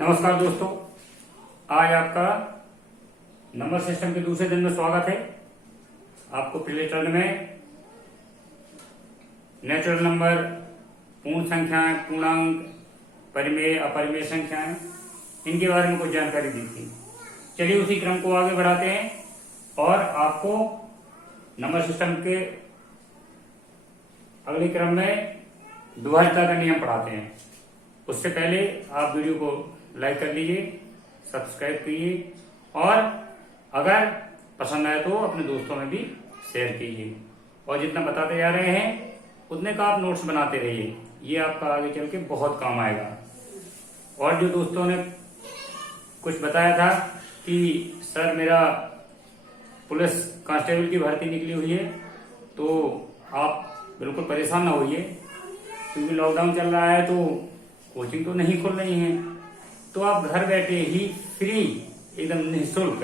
नमस्कार दोस्तों, आज आपका नंबर सिस्टम के दूसरे दिन में स्वागत है। आपको पिछले चरण में नेचुरल नंबर, पूर्ण संख्याएं, पूर्णांक, परिमेय, अपरिमेय संख्याएं, इनके बारे में कुछ जानकारी दी थी। चलिए उसी क्रम को आगे बढ़ाते हैं और आपको नंबर सिस्टम के अगले क्रम में विभाज्यता का नियम पढ़ाते हैं। उससे पहले आप वीडियो को लाइक कर लीजिए, सब्सक्राइब कीजिए और अगर पसंद आए तो अपने दोस्तों में भी शेयर कीजिए। और जितना बताते जा रहे हैं उतने का आप नोट्स बनाते रहिए, ये आपका आगे चल के बहुत काम आएगा। और जो दोस्तों ने कुछ बताया था कि सर मेरा पुलिस कांस्टेबल की भर्ती निकली हुई है, तो आप बिल्कुल परेशान ना होइए, क्योंकि लॉकडाउन चल रहा है तो कोचिंग तो नहीं खुल रही है। तो आप घर बैठे ही फ्री, एकदम निःशुल्क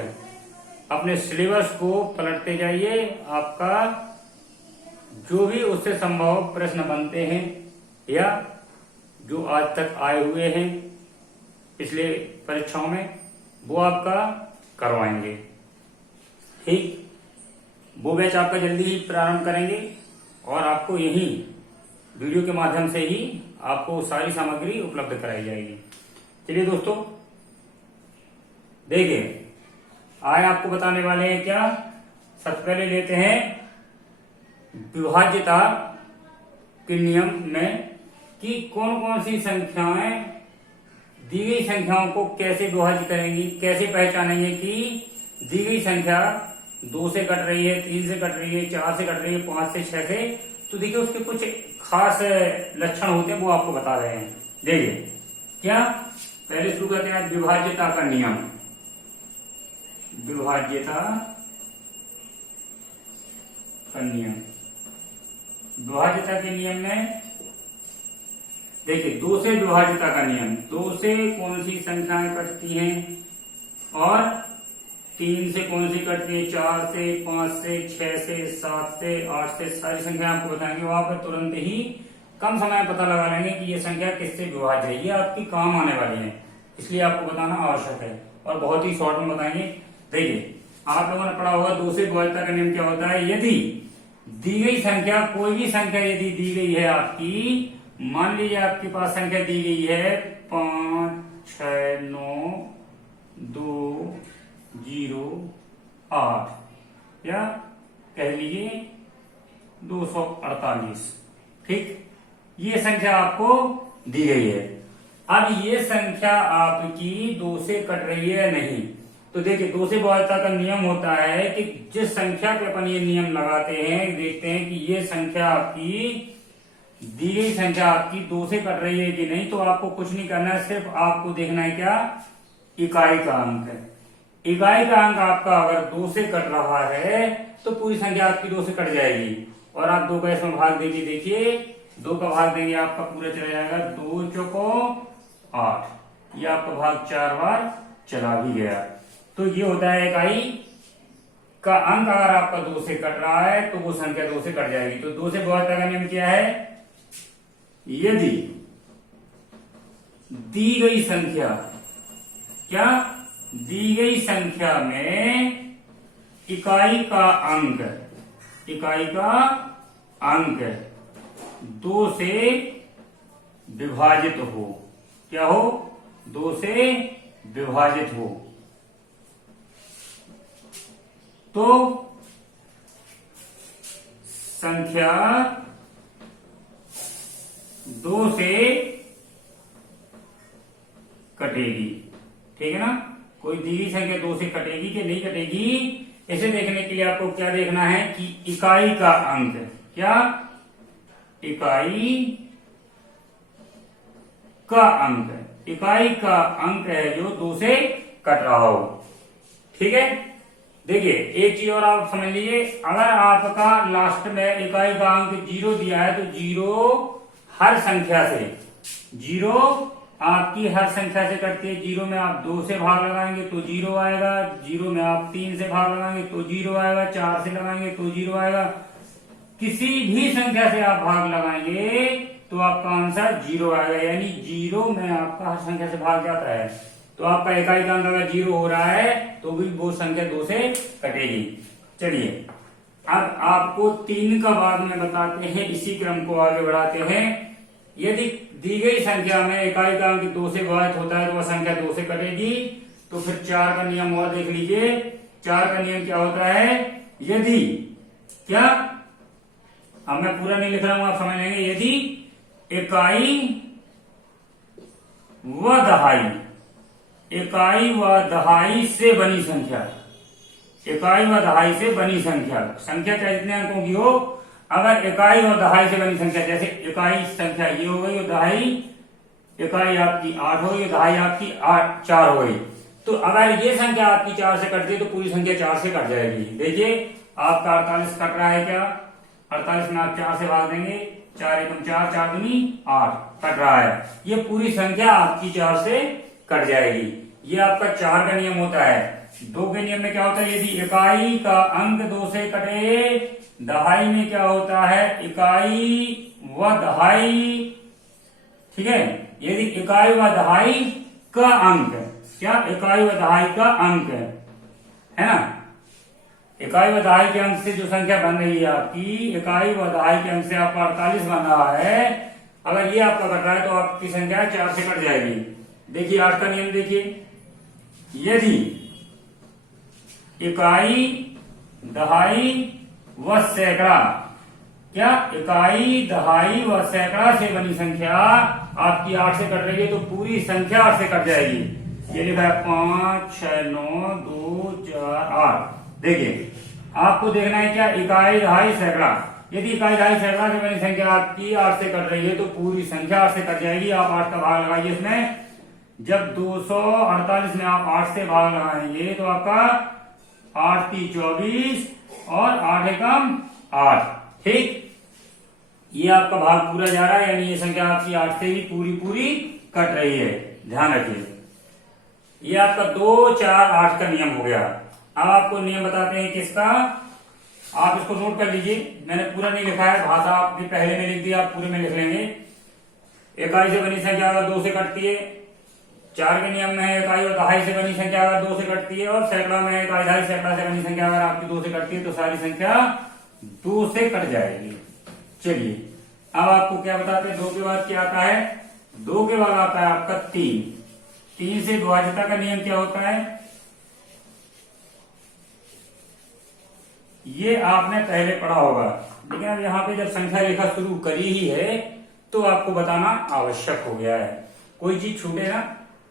अपने सिलेबस को पलटते जाइए। आपका जो भी उससे संभव प्रश्न बनते हैं या जो आज तक आए हुए हैं पिछले परीक्षाओं में, वो आपका करवाएंगे। ठीक, वो बैच आपका जल्दी ही प्रारंभ करेंगे और आपको यही वीडियो के माध्यम से ही आपको सारी सामग्री उपलब्ध कराई जाएगी। चलिए दोस्तों, देखिए आज आपको बताने वाले हैं क्या। सबसे पहले लेते हैं विभाज्यता के नियम में कि कौन कौन सी संख्याएं दी गई संख्याओं को कैसे विभाजित करेंगी, कैसे पहचानेंगे कि दी गई संख्या 2 से कट रही है, 3 से कट रही है, 4 से कट रही है, 5 से, 6 से। तो देखिए उसके कुछ खास लक्षण होते हैं, वो आपको बता रहे हैं। देखिए क्या, पहले शुरू करते हैं विभाज्यता का नियम। विभाज्यता का नियम, विभाज्यता के नियम में देखिए 2 से विभाज्यता का नियम, 2 से कौन सी संख्याएं कटती हैं और 3 से कौन सी कटती है, 4 से, 5 से, 6 से, 7 से, 8 से, सारी संख्या आपको बताएंगे। वहां पर तुरंत ही कम समय में पता लगा लेंगे कि ये संख्या किससे विभाज्य है, ये आपकी काम आने वाली है, इसलिए आपको बताना आवश्यक है और बहुत ही शॉर्ट में बताएंगे। देखिए आप लोगों ने पढ़ा होगा 2 से विभाज्यता का नियम क्या होता है। यदि दी गई संख्या, कोई भी संख्या यदि दी गई है आपकी, मान लीजिए आपके पास संख्या दी गई है 5, 6, 9, 2, 0, 8 या कह लीजिए 248। ठीक, ये संख्या आपको दी गई है। अब ये संख्या आपकी 2 से कट रही है या नहीं, तो देखिए 2 से विभाज्यता का नियम होता है कि जिस संख्या पे अपन ये नियम लगाते हैं, देखते हैं कि ये संख्या आपकी दी गई संख्या आपकी 2 से कट रही है कि नहीं, तो आपको कुछ नहीं करना है, सिर्फ आपको देखना है क्या, इकाई का अंक है। इकाई का अंक आपका अगर 2 से कट रहा है तो पूरी संख्या आपकी 2 से कट जाएगी। और आप 2 का इसमें भाग देंगे, देखिए 2 का भाग देंगे आपका पूरा चला जाएगा, 2 चौको 8, ये आपका भाग 4 बार चला भी गया। तो ये होता है इकाई का अंक। अगर आपका 2 से कट रहा है तो वो संख्या 2 से कट जाएगी। तो 2 से विभाज्यता का नियम क्या है, यदि दी गई संख्या, क्या दी गई संख्या में इकाई का अंक, इकाई का अंक 2 से विभाजित हो, क्या हो, 2 से विभाजित हो, तो संख्या 2 से कटेगी। ठीक है ना, कोई दी गई संख्या 2 से कटेगी कि नहीं कटेगी, इसे देखने के लिए आपको क्या देखना है कि इकाई का अंक, क्या, इकाई का अंक, इकाई का अंक है जो 2 से कट रहा हो। ठीक है, देखिए एक चीज और आप समझ लीजिए, अगर आपका लास्ट में इकाई का अंक 0 दिया है तो 0 हर संख्या से, 0 आपकी हर संख्या से कटती है। 0 में आप 2 से भाग लगाएंगे तो 0 आएगा, 0 में आप 3 से भाग लगाएंगे तो 0 आएगा, 4 से लगाएंगे तो 0 आएगा। किसी भी संख्या से आप भाग लगाएंगे तो आपका आंसर 0 आएगा, यानी 0 में आपका हर संख्या से भाग जाता है। तो आपका इकाई का अंक अगर 0 हो रहा है तो भी वो संख्या 2 से कटेगी। चलिए अब आपको 3 का बाद में बताते हैं, इसी क्रम को आगे बढ़ाते हैं। यदि दी गई संख्या में इकाई का अंक 2 से विभाजित होता है तो वह संख्या 2 से कटेगी। तो फिर 4 का नियम और देख लीजिए। 4 का नियम क्या होता है, यदि क्या, अब मैं पूरा नहीं लिख रहा हूं, आप समझ लेंगे। यदि इकाई व दहाई, इकाई व दहाई से बनी संख्या, इकाई व दहाई से बनी संख्या, संख्या चाहे जितने अंकों की हो, अगर इकाई और दहाई से बनी संख्या, जैसे इकाई संख्या ये हो गई और दहाई, इकाई आपकी 8 हो गई, दहाई आपकी 4 हो गई। तो अगर ये संख्या आपकी 4 से कटती है तो पूरी संख्या 4 से कट जाएगी। देखिए आपका 48 कट रहा है क्या, 48 में आप 4 से भाग देंगे, 4 एकम 4, 4 दूनी 8 कट रहा है। ये पूरी संख्या आपकी 4 से कट जाएगी। ये आपका 4 का नियम होता है। 2 के नियम में क्या होता है, यदि इकाई का अंक 2 से कटे, दहाई में क्या होता है, इकाई व दहाई, ठीक है। यदि इकाई व दहाई का अंक, क्या, इकाई व दहाई का अंक है ना, इकाई व दहाई के अंक से जो संख्या बन रही है आपकी, इकाई व दहाई के अंक से आपका 48 बन रहा है, अगर ये आपका कट रहा है तो आपकी संख्या 4 से कट जाएगी। देखिए 8 का नियम देखिए, यदि इकाई दहाई व सैकड़ा, क्या, इकाई दहाई व सैकड़ा से बनी संख्या आपकी 8 से कट रही है तो पूरी संख्या 8 से कट जाएगी। ये लिखा है 5, 6, 9, 2, 4, 8। देखिए आपको देखना है क्या, इकाई दहाई सैकड़ा, यदि इकाई दहाई सैकड़ा से बनी संख्या आपकी 8 से कट रही है तो पूरी संख्या 8 से कट जाएगी। आप 8 का भाग लगाइए इसमें। जब 248 में आप 8 से भाग लगाएंगे तो आपका 8 3 24 और 8 एकम 8, ठीक। ये आपका भाग पूरा जा रहा है, यानी ये संख्या आपकी 8 से ही पूरी कट रही है, ध्यान रखिए। ये आपका 2, 4, 8 का नियम हो गया। अब आपको नियम बताते हैं किसका, आप इसको नोट कर लीजिए। मैंने पूरा नहीं लिखा है, भाषा आपने पहले में लिख दी, आप पूरे में लिख लेंगे। इकाई से बनी संख्या अगर 2 से कटती है, 4 के नियम में है इकाई और दहाई से बनी संख्या अगर 2 से कटती है, और सैकड़ा में इकाई दहाई सैकड़ा से बनी संख्या अगर आपकी 2 से कटती है तो सारी संख्या 2 से कट जाएगी। चलिए अब आपको क्या बताते हैं, 2 के बाद क्या आता है, 2 के बाद आता है आपका 3। 3 से विभाज्यता का नियम क्या होता है, ये आपने पहले पढ़ा होगा, लेकिन अब यहाँ पे जब संख्या रेखा शुरू करी ही है तो आपको बताना आवश्यक हो गया है, कोई चीज छूटे ना।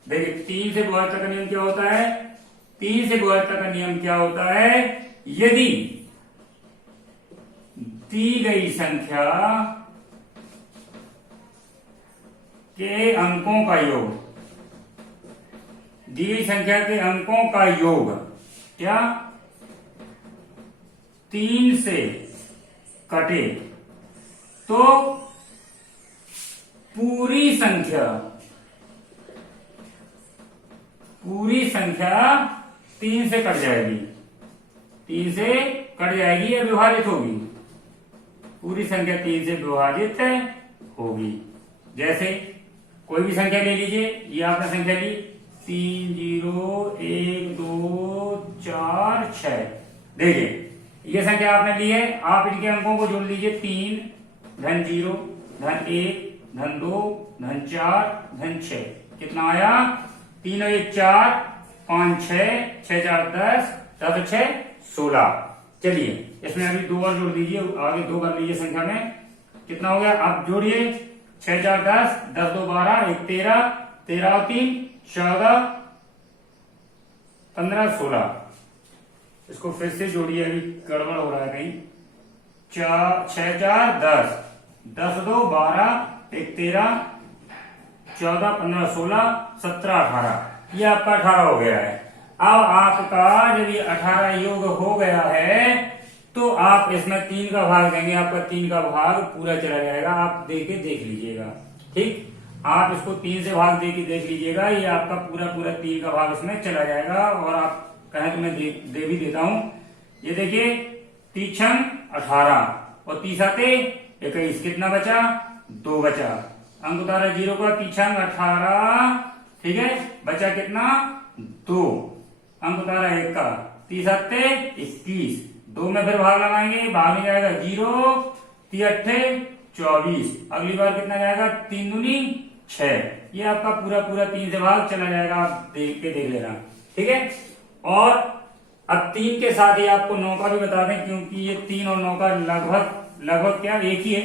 देखिए 3 से विभाज्यता का नियम क्या होता है, 3 से विभाज्यता का नियम क्या होता है, यदि दी गई संख्या के अंकों का योग, दी गई संख्या के अंकों का योग क्या 3 से कटे तो पूरी संख्या 3 से कट जाएगी, 3 से कट जाएगी या विभाजित होगी, पूरी संख्या 3 से विभाजित होगी। जैसे कोई भी संख्या ले लीजिए, ये आपने संख्या ली 3 0 1 2 4 6। देखिए ये संख्या आपने ली है, आप इनके अंकों को जोड़ लीजिए, 3 धन 0 धन 1 धन 2 धन 4 धन 6, कितना आया, 3 और 1 4, 5 6, 6 4 10, 10 6 16। चलिए इसमें अभी 2 और जोड़ दीजिए, आगे 2 कर लीजिए संख्या में, कितना हो गया, अब जोड़िए 6 4 10, 10 2 12, 1 13, 13 और 3 14, 15 16। इसको फिर से जोड़िए, अभी गड़बड़ हो रहा है कहीं। 6 4 10, 10 2 12, 1 13, 14 15 16, 17 18। ये आपका 18 हो गया है। अब आपका जब ये 18 योग हो गया है तो आप इसमें 3 का भाग देंगे, आपका 3 का भाग पूरा चला जाएगा। आप देख लीजिएगा, ठीक, आप इसको 3 से भाग दे देख लीजिएगा, ये आपका पूरा 3 का भाग इसमें चला जाएगा। और आप कहें तो मैं दे भी देता हूं, ये देखिए 3 18 और 30 21, कितना बचा 2 बचा, अंक उतारा 0 का, पीछा 18, ठीक है, बचा कितना 2, अंक उतारा 1 का, 30 अट्ठे 21, 2 में फिर भाग लगाएंगे, भाग में जाएगा 0, 3 अट्ठे 24, अगली बार कितना जाएगा 3 दूनी 6, ये आपका पूरा पूरा 3 से भाग चला जाएगा, आप देख लेना, ठीक है। और अब 3 के साथ ही आपको 9 का भी बता दें, क्योंकि ये 3 और 9 का लगभग क्या एक ही है।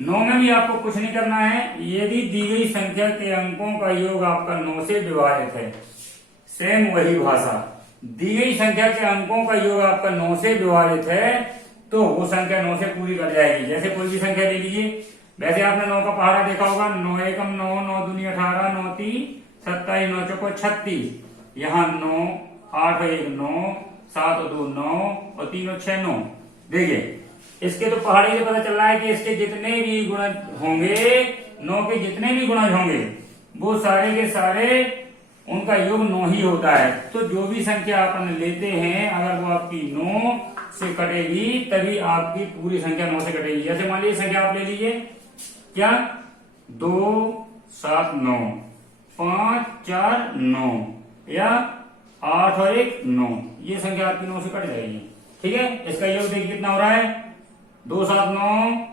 9 में भी आपको कुछ नहीं करना है, यदि दी गई संख्या के अंकों का योग आपका 9 से विभाजित है, सेम वही भाषा, दी गई संख्या के अंकों का योग आपका 9 से विभाजित है तो वो संख्या 9 से पूरी कट जाएगी। जैसे कोई भी संख्या ले लीजिए, वैसे आपने 9 का पहाड़ा देखा होगा, 9 एकम 9, 9 दूनी 18, 9 तीन 27, 9 चौको 36, यहाँ 9, 8 1 9, 7 2 9 और 3 6 9। देखिए इसके तो पहाड़ी से पता चल रहा है कि इसके जितने भी गुणज होंगे, 9 के जितने भी गुणज होंगे वो सारे के सारे उनका योग 9 ही होता है। तो जो भी संख्या अपन लेते हैं अगर वो आपकी 9 से कटेगी तभी आपकी पूरी संख्या 9 से कटेगी। जैसे मान लीजिए संख्या आप ले लीजिए, क्या 2 7 9, 5 4 9 या 8 और 1 9, ये संख्या आपकी 9 से कट जाएगी, ठीक है। इसका योग देखिए कितना हो रहा है, 2 7 9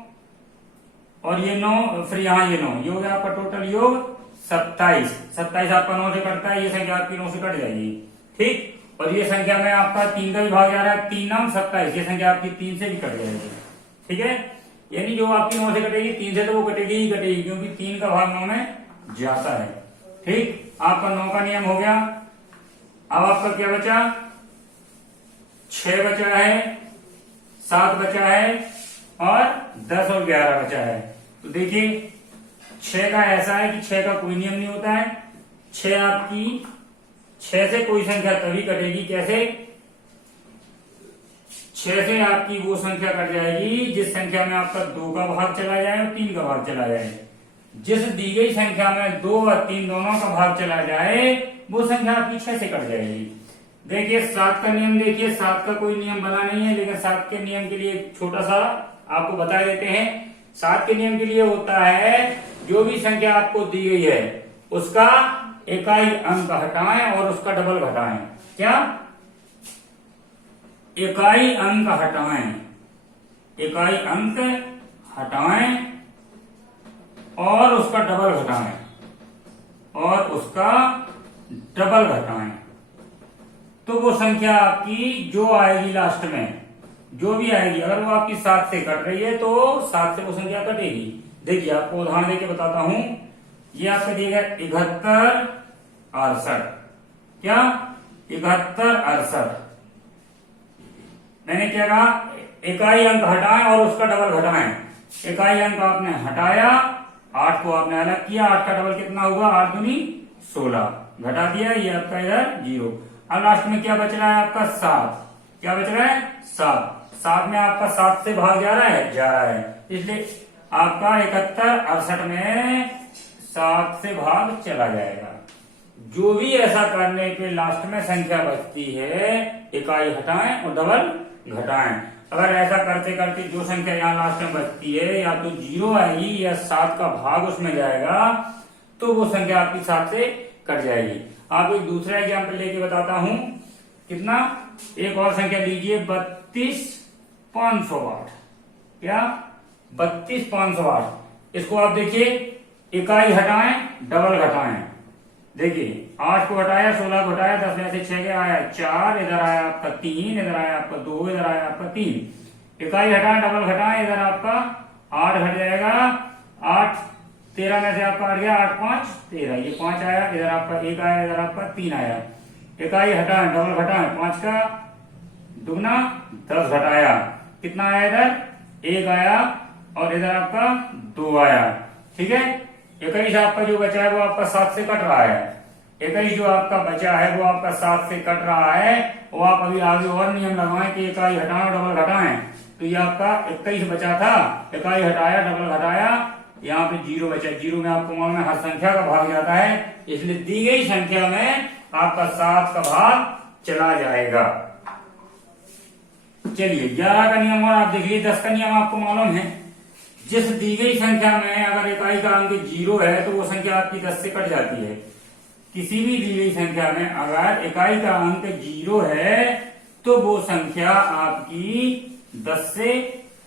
और ये 9, फिर यहाँ ये 9, योग है आपका टोटल योग 27। 27 आपका 9 से कटता है, ये संख्या आपकी 9 से कट जाएगी, ठीक। और ये संख्या में आपका 3 का भी भाग जा रहा है, 3 9 27, ये संख्या आपकी 3 से भी कट जाएगी, ठीक है। यानी जो आपकी 9 से कटेगी 3 से तो वो कटेगी ही कटेगी, क्योंकि 3 का भाग 9 में जाता है, ठीक। आपका 9 का नियम हो गया। अब आपका क्या बचा, 6 बचा है, 7 बचा है और 10 और 11 बचा है। तो देखिए 6 का ऐसा है कि 6 का कोई नियम नहीं होता है, 6 से कोई संख्या तभी कटेगी, कैसे, 6 से आपकी वो संख्या कट जाएगी जिस संख्या में आपका 2 का भाग चला जाए और 3 का भाग चला जाए। जिस दी गई संख्या में 2 और 3 दोनों का भाग चला जाए वो संख्या आपकी 6 से कट जाएगी। देखिए 7 का नियम, देखिए 7 का कोई नियम बना नहीं है, लेकिन 7 के नियम के लिए छोटा सा आपको बता देते हैं। 7 के नियम के लिए होता है जो भी संख्या आपको दी गई है उसका इकाई अंक हटाएं और उसका डबल घटाएं। क्या, इकाई अंक हटाएं, इकाई अंक हटाएं और उसका डबल घटाएं, और उसका डबल घटाएं, तो वो संख्या आपकी जो आएगी लास्ट में, जो भी आएगी, अगर वो आपकी 7 से कट रही है तो 7 से वो संख्या कटेगी। देखिए आपको उदाहरण देके बताता हूं, ये आपका दिएगा 71 68, क्या 71 68, मैंने क्या कहा, इकाई अंक हटाएं और उसका डबल घटाएं। इकाई अंक आपने हटाया, 8 को आपने अलग किया, 8 का डबल कितना हुआ, 8 दूनी 16, घटा दिया, ये आपका इधर 0। अब लास्ट में क्या बच रहा है आपका 7, क्या बच रहा है 7, 7 में आपका 7 से भाग जा रहा है, इसलिए आपका 71 68 में 7 से भाग चला जाएगा। जो भी ऐसा करने पे लास्ट में संख्या बचती है इकाई हटाएं और डबल घटाएं। अगर ऐसा करते करते जो संख्या यहाँ लास्ट में बचती है या तो 0 आएगी या 7 का भाग उसमें जाएगा तो वो संख्या आपकी 7 से कट जाएगी। आप एक दूसरा एग्जाम्पल लेके बताता हूं, कितना, एक और संख्या लीजिए 32 508, क्या 32 508। इसको आप देखिए, इकाई हटाएं डबल घटाएं, देखिए 8 को हटाया, 16 को हटाया, 10 में से 6 गया, आया 4, इधर आया आपका 3, इधर आया आपका 2, इधर आया आपका 3। इकाई हटाएं डबल घटाएं, इधर आपका 8 घट जाएगा, 8 13 में से आपका हट गया, 8 5 13, ये 5 आया, इधर आपका 1 आया, इधर आपका 3 आया। इकाई हटाएं डबल घटाएं, 5 का दुगना 10 घटाया, कितना आया, इधर 1 आया और इधर आपका 2 आया, ठीक है। 21 आपका जो बचा है वो आपका 7 से कट रहा है, 21 जो आपका बचा है वो आपका 7 से कट रहा है। वो आप अभी आगे और नियम लगाएं कि इकाई हटाएं डबल घटाएं, तो ये आपका 21 बचा था, इकाई हटाया डबल घटाया, यहाँ पे 0 बचा। 0 में आपको मालूम है हर संख्या का भाग जाता है, इसलिए दी गई संख्या में आपका 7 का भाग चला जाएगा। चलिए 11 का नियम और आप देखिए, 10 का नियम आपको मालूम है, जिस दी गई संख्या में अगर इकाई का अंक 0 है तो वो संख्या आपकी 10 से कट जाती है। किसी भी दी गई संख्या में अगर इकाई का अंक 0 है तो वो संख्या आपकी 10 से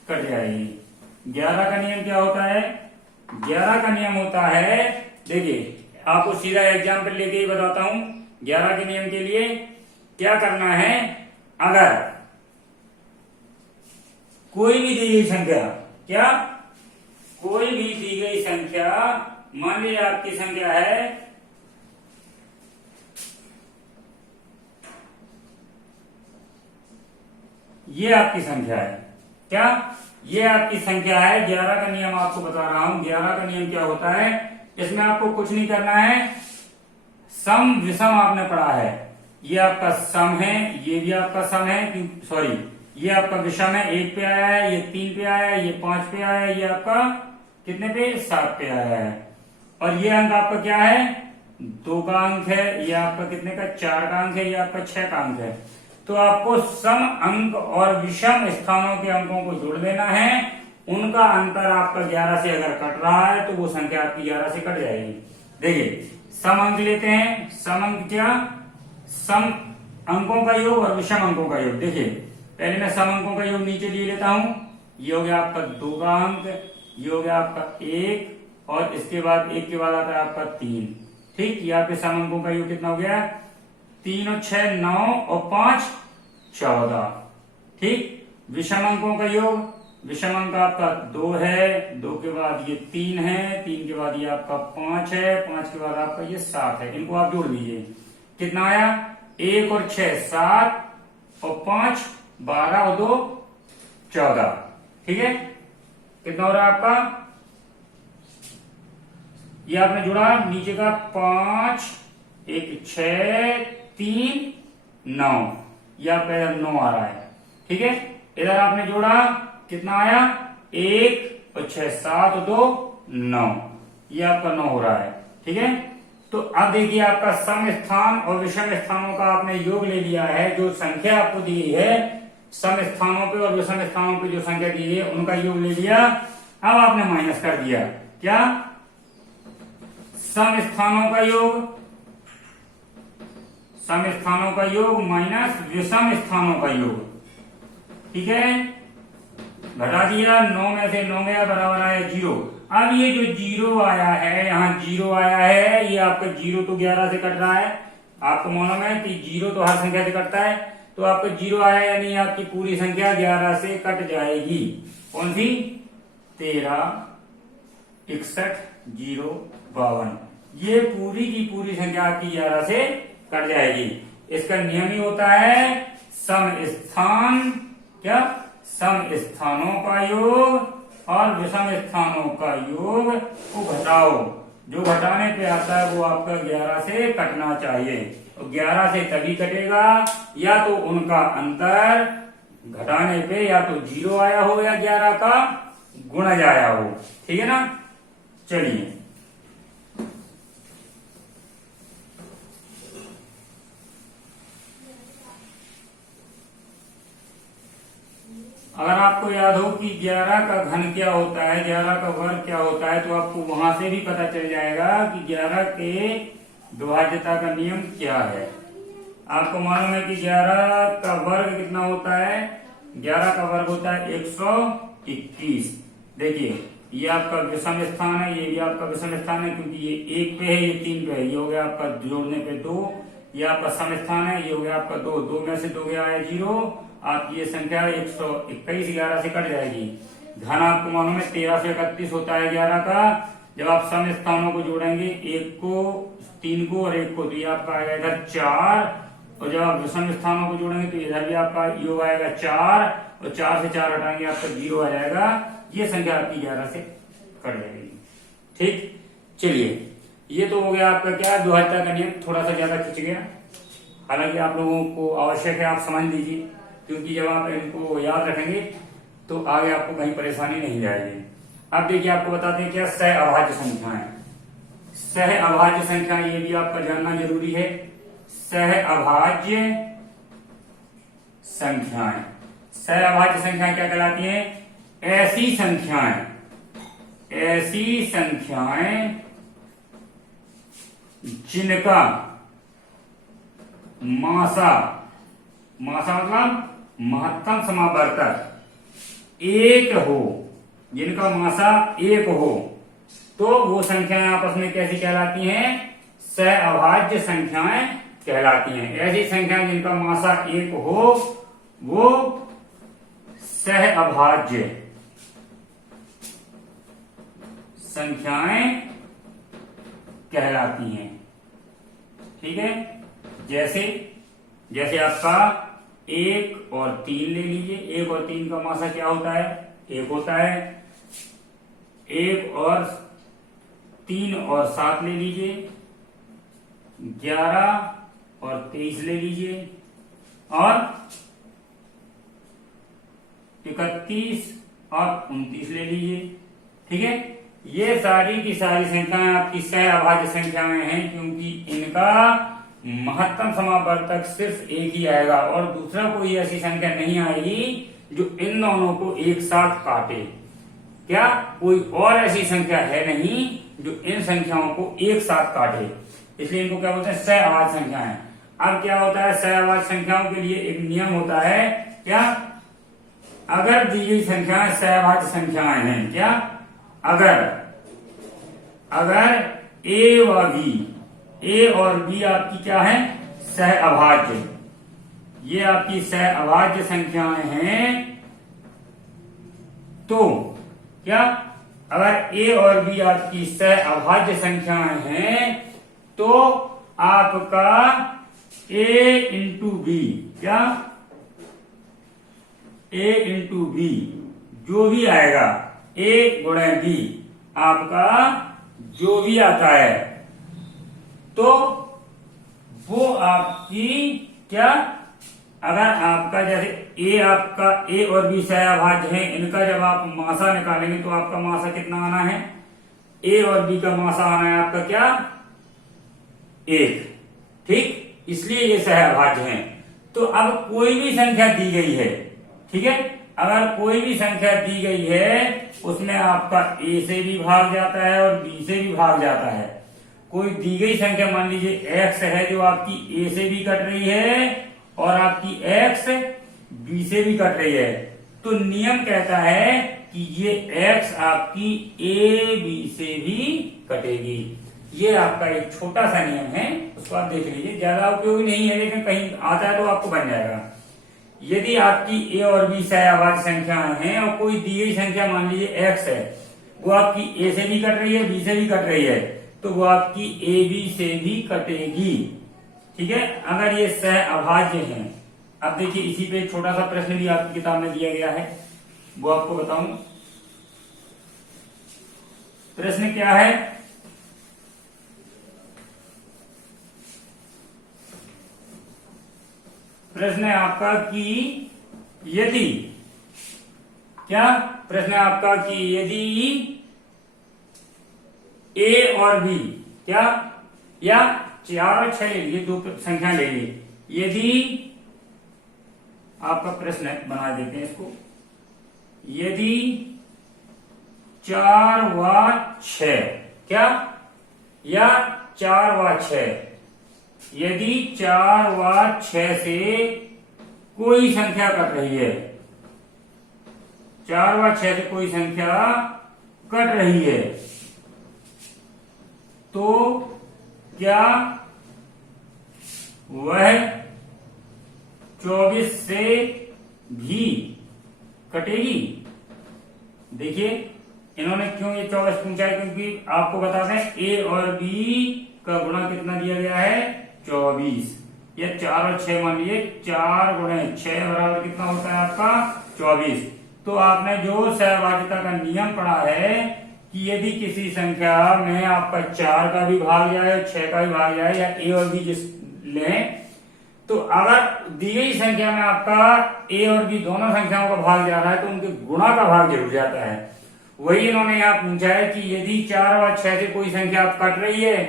कट जाएगी। 11 का नियम क्या होता है? 11 का नियम होता है, देखिए आपको सीधा एग्जाम्पल लेके ही बताता हूं। 11 के नियम के लिए क्या करना है, अगर कोई भी दी गई संख्या, क्या कोई भी दी गई संख्या, मान लीजिए आपकी संख्या है ये, आपकी संख्या है, क्या ये आपकी संख्या है। 11 का नियम आपको बता रहा हूं। 11 का नियम क्या होता है, इसमें आपको कुछ नहीं करना है, सम विषम आपने पढ़ा है। ये आपका सम है, ये भी आपका सम है, सॉरी ये आपका विषम है, 1 पे आया है, ये 3 पे आया है, ये 5 पे आया है, ये आपका कितने पे, 7 पे आया है। और ये अंक आपका क्या है, 2 का अंक है, ये आपका कितने का, 4 का अंक है, ये आपका 6 का अंक है। तो आपको सम अंक और विषम स्थानों के अंकों को जोड़ देना है। उनका अंतर आपका 11 से अगर कट रहा है तो वो संख्या आपकी 11 से कट जाएगी। देखिए सम अंक लेते हैं, सम अंक क्या, सम अंकों का योग और विषम अंकों का योग। देखिए पहले मैं सम अंकों का योग नीचे ले लेता हूं। ये हो गया आपका 2 का अंक, ये हो गया आपका 1, और इसके बाद 1 के बाद आता है आपका 3। ठीक, यहाँ पे सम अंकों का योग कितना हो गया, 3 और 6 9 और 5 14। ठीक, विषम अंकों का योग, विषम अंक आपका 2 है, 2 के बाद ये 3 है, 3 के बाद ये आपका 5 है, 5 के बाद आपका ये 7 है। इनको आप जोड़ लीजिए, कितना आया, 1 और 6 7 और 5 12 और 2 14। ठीक है, कितना हो रहा है आपका, ये आपने जोड़ा नीचे का 5 1 6 3 9, ये आपका 9 आ रहा है। ठीक है, इधर आपने जोड़ा कितना आया, 1 और 6 7 और 2 9, ये आपका 9 हो रहा है। ठीक है, तो अब देखिए आपका सम स्थान और विषम स्थानों का आपने योग ले लिया है। जो संख्या आपको दी गई है, सम स्थानों पे और विषम स्थानों पे जो संख्या दी है उनका योग ले लिया। अब आपने माइनस कर दिया, क्या, सम स्थानों का योग, सम स्थानों का योग माइनस विषम स्थानों का योग। ठीक है, घटा दिया, 9 में से 9 गया, बराबर आया 0। अब ये जो 0 आया है, यहाँ 0 आया है, ये आपका 0 तो 11 से कट रहा है। आपको मालूम है कि 0 तो हर संख्या से कटता है, तो आपका 0 आया यानी आपकी पूरी संख्या 11 से कट जाएगी। कौन सी, 13 61 0 52, ये पूरी की पूरी संख्या आपकी 11 से कट जाएगी। इसका नियम ही होता है सम स्थान, क्या, सम स्थानों का योग और विषम स्थानों का योग को घटाओ। जो घटाने पे आता है वो आपका 11 से कटना चाहिए। तो 11 से तभी कटेगा या तो उनका अंतर घटाने पे या तो 0 आया हो या 11 का गुणज आया हो। ठीक है ना, चलिए अगर आपको याद हो कि 11 का घन क्या होता है, 11 का वर्ग क्या होता है, तो आपको वहां से भी पता चल जाएगा कि 11 के विभाज्यता का नियम क्या है। आपको मालूम है कि 11 का वर्ग कितना होता है, 11 का वर्ग होता है 121। देखिए ये आपका विषम स्थान है, ये भी आपका विषम स्थान है, क्योंकि ये 1 पे है, ये 3 पे है, ये हो गया आपका जोड़ने पे 2, ये आपका सम स्थान है, ये हो गया आपका 2, 2 में से 2 गया है 0। आपकी ये संख्या 121 11 से कट जाएगी। घन आपको मालूम है 13 से 31 होता है 11 का। जब आप सम स्थानों को जोड़ेंगे, 1 को 3 को और 1 को, तो ये आपका आएगा इधर 4, और जब आप विषम स्थानों को जोड़ेंगे तो इधर भी आपका योग आएगा 4, और 4 से 4 हटाएंगे आपका 0 आ जाएगा। ये संख्या आपकी 11 से कट जाएगी। ठीक, चलिए ये तो हो गया आपका क्या, विभाज्यता का नियम। थोड़ा सा ज्यादा खिंच गया, हालांकि आप लोगों को आवश्यक है आप समझ लीजिए, क्योंकि जब आप इनको याद रखेंगे तो आगे आपको कहीं परेशानी नहीं जाएगी। अब देखिए आपको बताते हैं क्या सह अभाज्य संख्याएं। सह अभाज्य संख्या ये भी आपका जानना जरूरी है। सह अभाज्य संख्याएं, सह अभाज्य संख्याएं क्या कहलाती हैं, ऐसी संख्याएं ऐसी संख्याएं जिनका मासा मतलब महत्तम समावर्तक एक हो, जिनका मासा एक हो, तो वो संख्याएं आपस में कैसी कहलाती हैं? सहअभाज्य संख्याएं कहलाती हैं। ऐसी संख्याएं जिनका मासा एक हो वो सहअभाज्य संख्याएं कहलाती हैं। ठीक है, जैसे आपका 1 और 3 ले लीजिए। 1 और 3 का मासा क्या होता है? 1 होता है। 1 और 3 और 7 ले लीजिए। 11 और 23 ले लीजिए और 31 और 29 ले लीजिए। ठीक है, ये सारी की सारी संख्याएं आपकी सहअभाज्य संख्याएं हैं, क्योंकि इनका महत्तम समावर्तक सिर्फ एक ही आएगा और दूसरा कोई ऐसी संख्या नहीं आएगी जो इन दोनों को एक साथ काटे। क्या कोई और ऐसी संख्या है नहीं जो इन संख्याओं को एक साथ काटे, इसलिए इनको क्या बोलते हैं? सहअभाज्य संख्याएं। अब क्या होता है? सहअभाज्य संख्याओं के लिए एक नियम होता है। क्या? अगर दी गई संख्याएं सहअभाज्य संख्याएं हैं, क्या अगर ए और बी आपकी क्या है? सहअभाज्य, ये आपकी सहअभाज्य संख्याएं हैं, तो क्या अगर ए और बी आपकी सहअभाज्य संख्याएं हैं तो आपका ए इंटू बी, क्या ए इंटू बी जो भी आएगा, ए गुणे बी आपका जो भी आता है, तो वो आपकी क्या, अगर आपका जैसे ए और बी सहअभाज्य है, इनका जब आप मासा निकालेंगे तो आपका मासा कितना आना है? ए और बी का मासा आना है आपका क्या? 1। ठीक, इसलिए ये सहअभाज्य हैं। तो अब कोई भी संख्या दी गई है, ठीक है, अगर कोई भी संख्या दी गई है उसमें आपका ए से भी भाग जाता है और बी से भी भाग जाता है। कोई दी गई संख्या मान लीजिए एक्स है जो आपकी ए से भी कट रही है और आपकी एक्स बी से भी कट रही है, तो नियम कहता है कि ये एक्स आपकी ए बी से भी कटेगी। ये आपका एक छोटा सा नियम है, उसको आप देख लीजिए, ज्यादा उपयोगी नहीं है लेकिन कहीं आता है तो आपको बन जाएगा। यदि आपकी ए और बी सहअभाज्य संख्याएं हैं और कोई दी गई संख्या मान लीजिए एक्स है, वो आपकी ए से भी कट रही है बी से भी कट रही है, तो वो आपकी ए बी से भी कटेगी। ठीक है, अगर ये सहअभाज्य हैं। अब देखिए इसी पे एक छोटा सा प्रश्न भी आपकी किताब में दिया गया है, वो आपको बताऊं। प्रश्न क्या है? प्रश्न है आपका कि यदि, क्या प्रश्न है आपका कि यदि ए और बी, क्या, या 4 और 6 ले लीजिए, 2 संख्या ले लीजिए। यदि आपका प्रश्न बना देते हैं इसको, यदि 4 व 6, क्या, या 4 व 6, यदि 4 व 6 से कोई संख्या कट रही है, 4 व 6 से कोई संख्या कट रही है, तो क्या वह 24 से भी कटेगी? देखिए इन्होंने क्यों ये 24 पूछा है, क्योंकि आपको बता दें ए और बी का गुणा कितना दिया गया है? 24। या 4 और 6 मान लीजिए, 4 गुणे 6 बराबर कितना होता है आपका? 24। तो आपने जो सहभागिता का नियम पढ़ा है कि यदि किसी संख्या में आपका 4 का भी भाग जाए और 6 का भी भाग जाए, या ए और बी जिस लें, तो अगर दी गई संख्या में आपका ए और बी दोनों संख्याओं का भाग जा रहा है तो उनके गुणा का भाग जरूर जाता है। वही इन्होंने यहाँ पूछा है कि यदि 4 और 6 से कोई संख्या आप कट रही है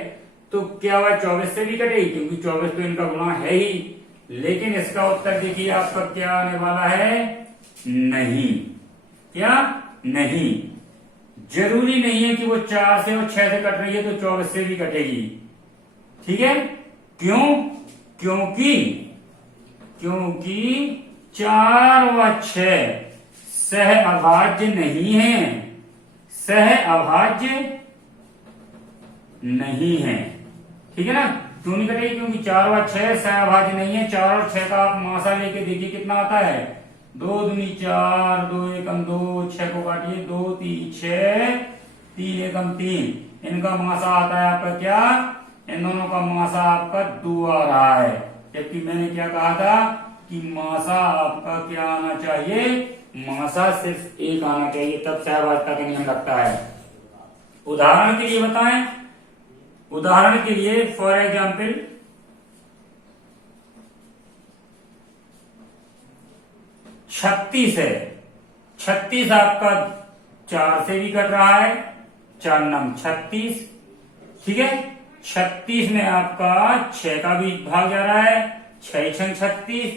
तो क्या वह 24 से भी कटेगी, क्योंकि 24 तो इनका गुणा है ही। लेकिन इसका उत्तर देखिए आपका क्या आने वाला है? नहीं। क्या? नहीं। जरूरी नहीं है कि वो 4 से और 6 से कट रही है तो 24 से भी कटेगी। ठीक है, क्यों? क्योंकि 4 व 6 सह अभाज्य नहीं है, सह अभाज्य नहीं है। ठीक है ना, क्यों नहीं कटेगी? क्योंकि 4 व 6 सह अभाज्य नहीं है। 4 और 6 का आप मासा लेके देखिए कितना आता है। 2 दूनी 4, 2 एकम 2, 6 को काटिए 2 3 6, 3 एकम 3। इनका मासा आता है आपका क्या? इन दोनों का मासा आपका 2 आ रहा है। जबकि मैंने क्या कहा था कि मासा आपका क्या आना चाहिए? मासा सिर्फ 1 आना चाहिए, तब सहभागिता का नियम लगता है। उदाहरण के लिए बताएं, उदाहरण के लिए फॉर एग्जाम्पल 36 है। 36 आपका 4 से भी कट रहा है, 4 नंग 36। ठीक है, 36 में आपका 6 का भी भाग जा रहा है, 6 छंग 36।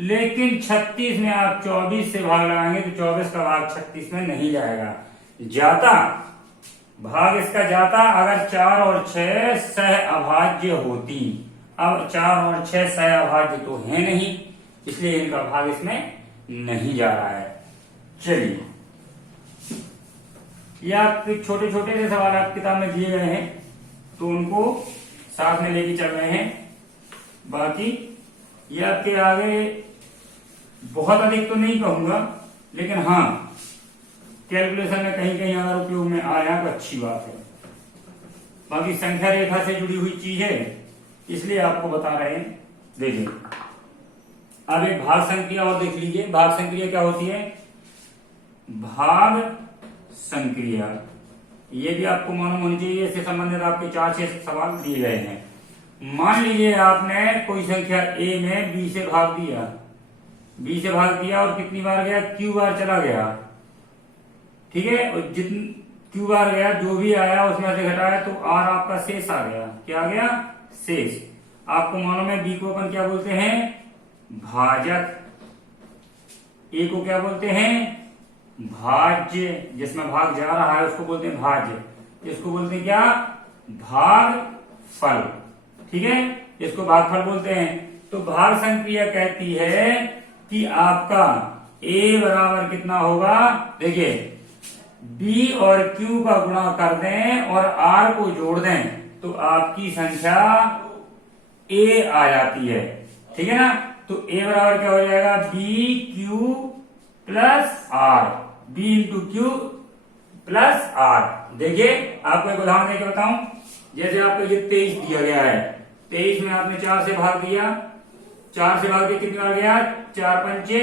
लेकिन 36 में आप 24 से भाग लगाएंगे तो 24 का भाग 36 में नहीं जाएगा, जाता भाग इसका जाता अगर 4 और 6 सह अभाज्य होती। अब 4 और 6 सह अभाज्य तो है नहीं, इसलिए इनका भाग इसमें नहीं जा रहा है। चलिए, ये आपके छोटे छोटे से सवाल आप किताब में दिए गए हैं तो उनको साथ में लेके चल रहे हैं। बाकी ये आपके आगे बहुत अधिक तो नहीं कहूंगा, लेकिन हाँ कैलकुलेशन में कहीं कहीं अगर उपयोग में आया तो अच्छी बात है। बाकी संख्या रेखा से जुड़ी हुई चीज है, इसलिए आपको बता रहे हैं। देखिए, अब एक भाग संक्रिया और देख लीजिए। भाग संक्रिया क्या होती है? भाग संक्रिया ये भी आपको मालूम होनी चाहिए। इससे संबंधित आपके 4-6 सवाल दिए गए हैं। मान लीजिए आपने कोई संख्या a में b से भाग दिया, b से भाग दिया और कितनी बार गया? q बार चला गया। ठीक है, और जितनी q बार गया जो भी आया उसमें से घटाया तो r आपका शेष आ गया। क्या आ गया? शेष। आपको मालूम है b को अपन क्या बोलते हैं? भाजक। a को क्या बोलते हैं? भाज्य। जिसमें भाग जा रहा है उसको बोलते हैं भाज्य। इसको बोलते हैं क्या? भागफल। ठीक है, इसको भागफल बोलते हैं। तो भाग संक्रिया कहती है कि आपका a बराबर कितना होगा? देखिए, b और q का गुणा कर दें और r को जोड़ दें तो आपकी संख्या a आ जाती है। ठीक है ना, तो a बराबर क्या हो जाएगा? b q plus r, b into Q plus r। देखिए, आपको एक उदाहरण देकर बताऊं। जैसे आपको ये 23 दिया गया है, 23 में आपने 4 से भाग दिया, 4 से भाग दिया कितनी बार गया? 4 पंचे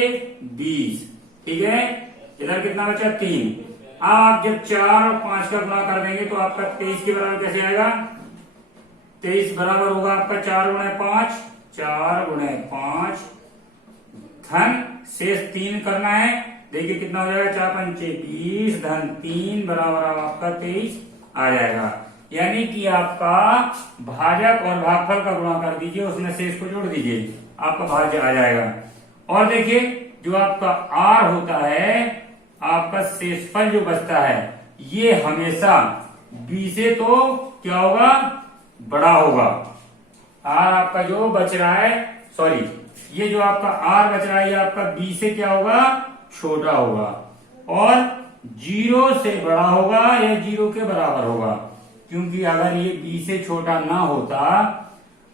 20। ठीक है, इधर कितना बचा? 3। अब आप जब 4 और 5 का गुणा कर देंगे तो आपका 23 के बराबर कैसे आएगा? 23 बराबर होगा आपका 4 गुणे 5, 4 गुणे 5 धन शेष 3 करना है। देखिए कितना हो जाएगा? 4 पंचे 20 धन 3 बराबर आपका 23 आ जाएगा। यानी कि आपका भाजक और भागफल का गुणा कर दीजिए, उसमें शेष को जोड़ दीजिए, आपका भाज्य आ जाएगा। और देखिए, जो आपका r होता है, आपका शेषफल जो बचता है, ये हमेशा b से तो क्या होगा? बड़ा होगा। r आपका जो बच रहा है, सॉरी, ये जो आपका r बच रहा है ये आपका b से क्या होगा? छोटा होगा। और 0 से बड़ा होगा या 0 के बराबर होगा, क्योंकि अगर ये b से छोटा ना होता,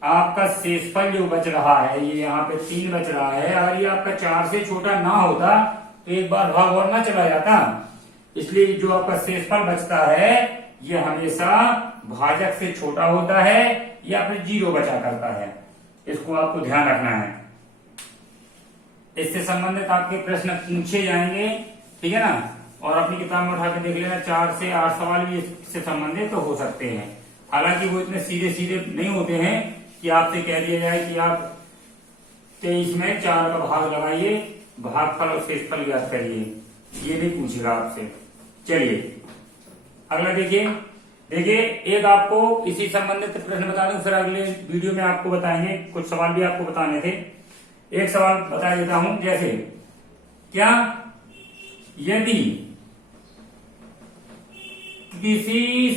आपका शेषफल जो बच रहा है, ये यहाँ पे 3 बच रहा है, अगर ये आपका 4 से छोटा ना होता तो एक बार भाग और ना चला जाता। इसलिए जो आपका शेषफल बचता है ये हमेशा भाजक से छोटा होता है या फिर 0 बचा करता है। इसको आपको ध्यान रखना है। इससे संबंधित आपके प्रश्न पूछे जाएंगे। ठीक है ना, और अपनी किताब में उठा के देख लेना, 4 से 8 सवाल भी इससे संबंधित तो हो सकते हैं। हालांकि वो इतने सीधे सीधे नहीं होते हैं कि आपसे कह दिया जाए कि आप 23 में 4 का भाग लगाइए, भागफल और शेषफल ज्ञात करिए, ये नहीं पूछेगा आपसे। चलिए अगला देखिए। देखिए, एक आपको इसी संबंधित प्रश्न बता दूं, फिर अगले वीडियो में आपको बताएंगे, कुछ सवाल भी आपको बताने थे। एक सवाल बता देता हूं, जैसे क्या यदि किसी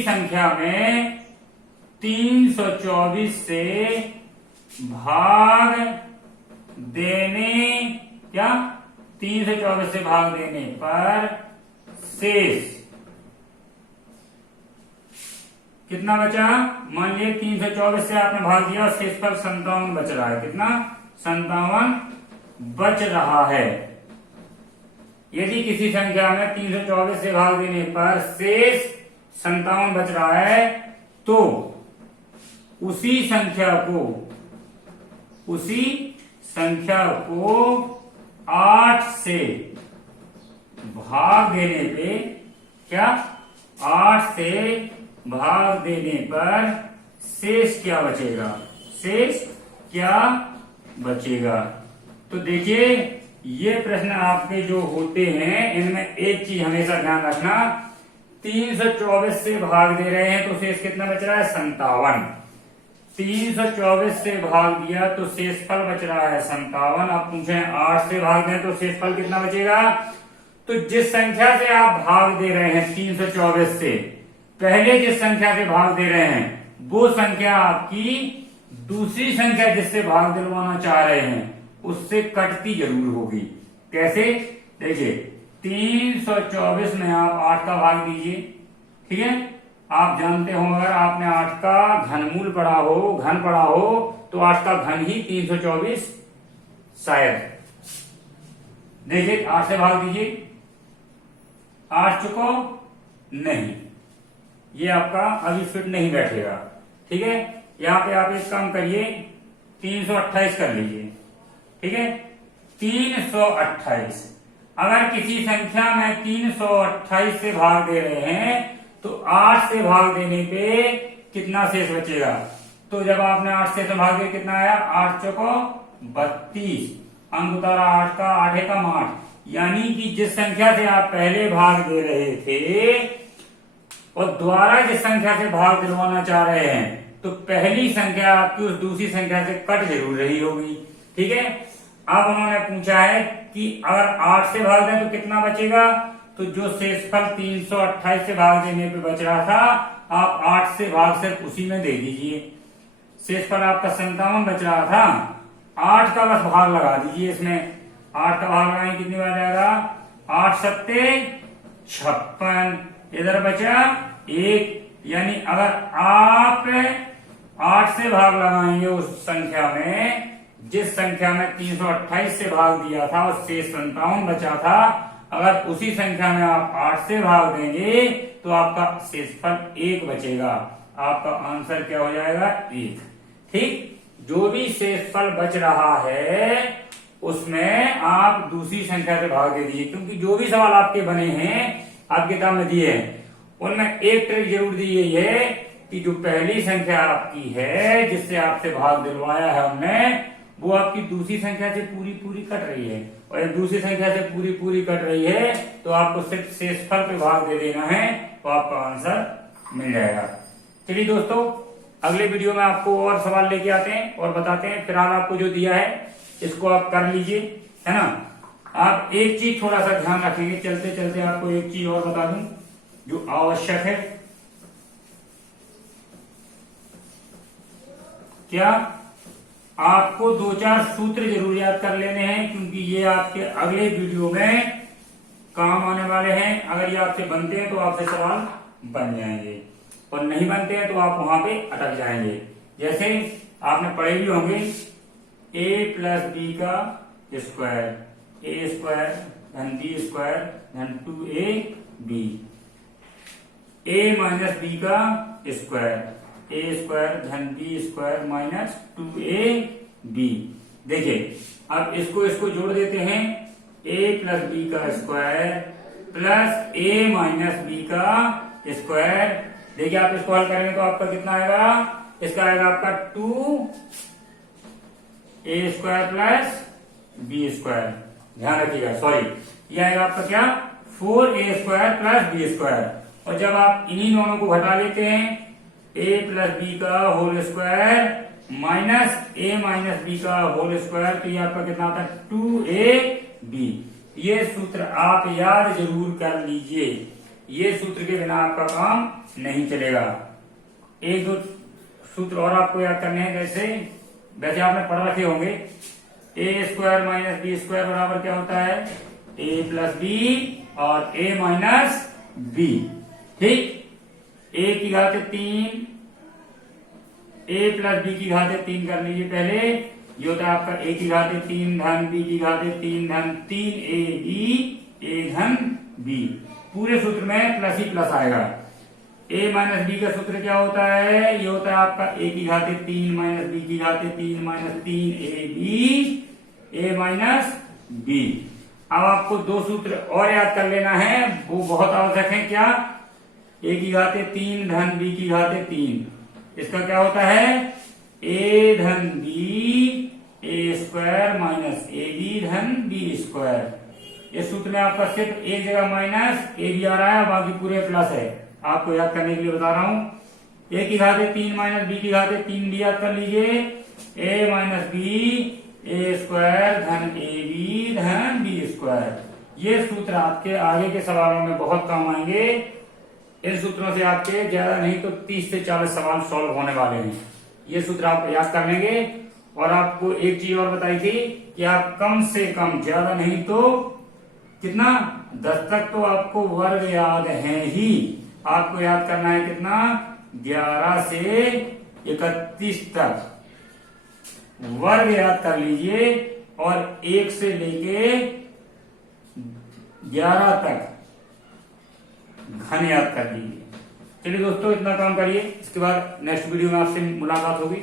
संख्या में 324 से भाग देने 324 से भाग देने पर शेष कितना बचा? मान लीजिए 324 से आपने भाग दिया और शेष पर 57 बच रहा है। कितना? 57 बच रहा है। यदि किसी संख्या में 324 से भाग देने पर शेष 57 बच रहा है तो उसी संख्या को 8 से भाग देने पे 8 से भाग देने पर शेष क्या बचेगा? तो देखिए, ये प्रश्न आपके जो होते हैं इनमें एक चीज हमेशा ध्यान रखना, 324 से भाग दे रहे हैं तो शेष कितना बच रहा है? 57। 324 से भाग दिया तो शेषफल बच रहा है 57। अब पूछे 8 से भाग दें तो शेषफल कितना बचेगा? तो जिस संख्या से आप भाग दे रहे हैं 324 से, पहले जिस संख्या से भाग दे रहे हैं वो संख्या आपकी दूसरी संख्या जिससे भाग दिलवाना चाह रहे हैं उससे कटती जरूर होगी। कैसे? देखिए, 324 में आप 8 का भाग दीजिए, ठीक है? आप जानते हो अगर आपने 8 का घनमूल पढ़ा हो तो 8 का घन ही 324 शायद। देखिए, 8 से भाग दीजिए, 8 चुको नहीं, ये आपका अभी फिट नहीं बैठेगा, ठीक है? यहाँ पे आप एक काम करिए, 328 कर लीजिए, ठीक है? 328 अगर किसी संख्या में 328 से भाग दे रहे हैं तो 8 से भाग देने पे कितना शेष बचेगा? तो जब आपने 8 से भाग दिया कितना आया? 8 चौको 32, अंक उतारा 8 का, 8 एकम 8। यानी कि जिस संख्या से आप पहले भाग दे रहे थे और दोबारा जिस संख्या से भाग दिलवाना चाह रहे हैं तो पहली संख्या आपकी उस दूसरी संख्या से कट जरूर रही होगी, ठीक है? अब उन्होंने पूछा है कि अगर 8 से भाग दें तो कितना बचेगा? तो जो शेषफल 328 से भाग देने पे बच रहा था, आप 8 से भाग सिर्फ उसी में दे दीजिए। शेषफल आपका 57 बच रहा था, 8 का बस भाग लगा दीजिए इसमें। 8 का भाग लगाएंगे कितनी बार जाएगा? 8 सत्ते 56, इधर बचा 1। यानी अगर आप 8 से भाग लगाएंगे उस संख्या में जिस संख्या में 328 से भाग दिया था और शेष 57 बचा था, अगर उसी संख्या में आप 8 से भाग देंगे तो आपका शेषफल 1 बचेगा। आपका आंसर क्या हो जाएगा? 1। ठीक, जो भी शेषफल बच रहा है उसमें आप दूसरी संख्या से भाग दे दीजिए, क्योंकि जो भी सवाल आपके बने हैं आपकी किताब में दिए हैं उनमें एक ट्रिक जरूर दी गई है कि जो पहली संख्या आपकी है जिससे आपसे भाग दिलवाया है हमने, वो आपकी दूसरी संख्या से पूरी पूरी कट रही है, और जब दूसरी संख्या से पूरी पूरी कट रही है तो आपको सिर्फ शेषफल पे भाग दे देना है तो आपका आंसर मिल जाएगा। चलिए दोस्तों, अगले वीडियो में आपको और सवाल लेके आते हैं और बताते हैं। फिलहाल आपको जो दिया है इसको आप कर लीजिए, है ना? आप एक चीज थोड़ा सा ध्यान रखेंगे, चलते चलते आपको एक चीज और बता दूं जो आवश्यक है। क्या आपको 2-4 सूत्र जरूर याद कर लेने हैं, क्योंकि ये आपके अगले वीडियो में काम आने वाले हैं। अगर ये आपसे बनते हैं तो आपसे सवाल बन जाएंगे, और नहीं बनते हैं तो आप वहां पे अटक जाएंगे। जैसे आपने पढ़े भी होंगे, a प्लस बी का स्क्वायर, a स्क्वायर धन b स्क्वायर धन 2ab, a माइनस बी का स्क्वायर, a स्क्वायर धन b स्क्वायर माइनस 2ab। देखिए, अब इसको जोड़ देते हैं, a प्लस बी का square plus a minus B का स्क्वायर। देखिए, आप इसको हल करेंगे तो आपका कितना आएगा? इसका आएगा आपका 2a square plus B square. ध्यान रखिएगा, सॉरी, ये आएगा आपका क्या? 4a square plus B square. और जब आप इन्हीं दोनों को घटा लेते हैं, a प्लस बी का whole square minus a minus B का होल स्क्वायर, तो ये आपका कितना आता है? 2ab। ये सूत्र आप याद जरूर कर लीजिए, ये सूत्र के बिना आपका काम नहीं चलेगा। एक दो सूत्र और आपको याद करने हैं। कैसे? वैसे आपने पढ़ रखे होंगे, ए स्क्वायर माइनस बी स्क्वायर बराबर क्या होता है? ए प्लस बी और ए माइनस बी। ठीक, ए की घात 3, ए प्लस बी की घात 3 कर लीजिए पहले। ये होता है आपका ए की घात 3 धन बी की घात 3 धन 3 ए धन बी। पूरे सूत्र में प्लस ही प्लस आएगा। ए माइनस बी का सूत्र क्या होता है? ये होता है आपका ए की घात 3 माइनस बी की घात 3 minus 3 A B A minus B. अब आपको दो सूत्र और याद कर लेना है, वो बहुत आवश्यक है। क्या? ए की घात 3 धन बी की घात 3, इसका क्या होता है? ए धन B A square minus A B धन बी स्क्वायर। इस सूत्र में आपका सिर्फ एक जगह माइनस ए भी आ रहा है, बाकी पूरे प्लस है। आपको याद करने के लिए बता रहा हूं। ए की घात 3 माइनस बी की घात 3 भी याद कर लीजिए। ए माइनस बी ए स्क्वायर धन ए बी धन बी स्क्वायर। ये सूत्र आपके आगे के सवालों में बहुत काम आएंगे। इन सूत्रों से आपके ज्यादा नहीं तो 30 से 40 सवाल सॉल्व होने वाले हैं। ये सूत्र आप याद कर लेंगे। और आपको एक चीज और बताई थी कि आप कम से कम, ज्यादा नहीं तो कितना, 10 तक तो आपको वर्ग याद है ही। आपको याद करना है कितना? 11 से 31 तक वर्ग याद कर लीजिए और 1 से लेके 11 तक घन याद कर लीजिए। चलिए दोस्तों, इतना काम करिए। इसके बाद नेक्स्ट वीडियो में आपसे मुलाकात होगी।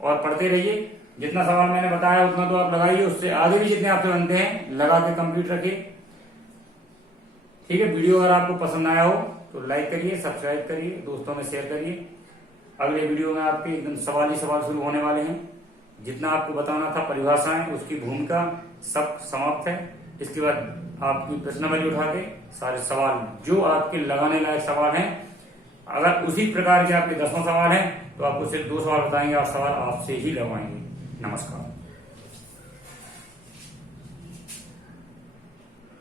और पढ़ते रहिए। जितना सवाल मैंने बताया उतना तो आप लगाइए, उससे आगे भी जितने आपसे बनते हैं लगा के कंप्लीट रखिए। ठीक है, वीडियो अगर आपको पसंद आया हो तो लाइक करिए, सब्सक्राइब करिए, दोस्तों में शेयर करिए। अगले वीडियो में आपके एकदम सवाल ही सवाल शुरू होने वाले हैं। जितना आपको बताना था परिभाषाएं, उसकी भूमिका सब समाप्त है। इसके बाद आपकी प्रश्नावली उठा के सारे सवाल जो आपके लगाने लायक सवाल हैं, अगर उसी प्रकार के आपके 10 सवाल हैं तो आपको सिर्फ 2 सवाल बताएंगे और सवाल आपसे ही लगवाएंगे। नमस्कार।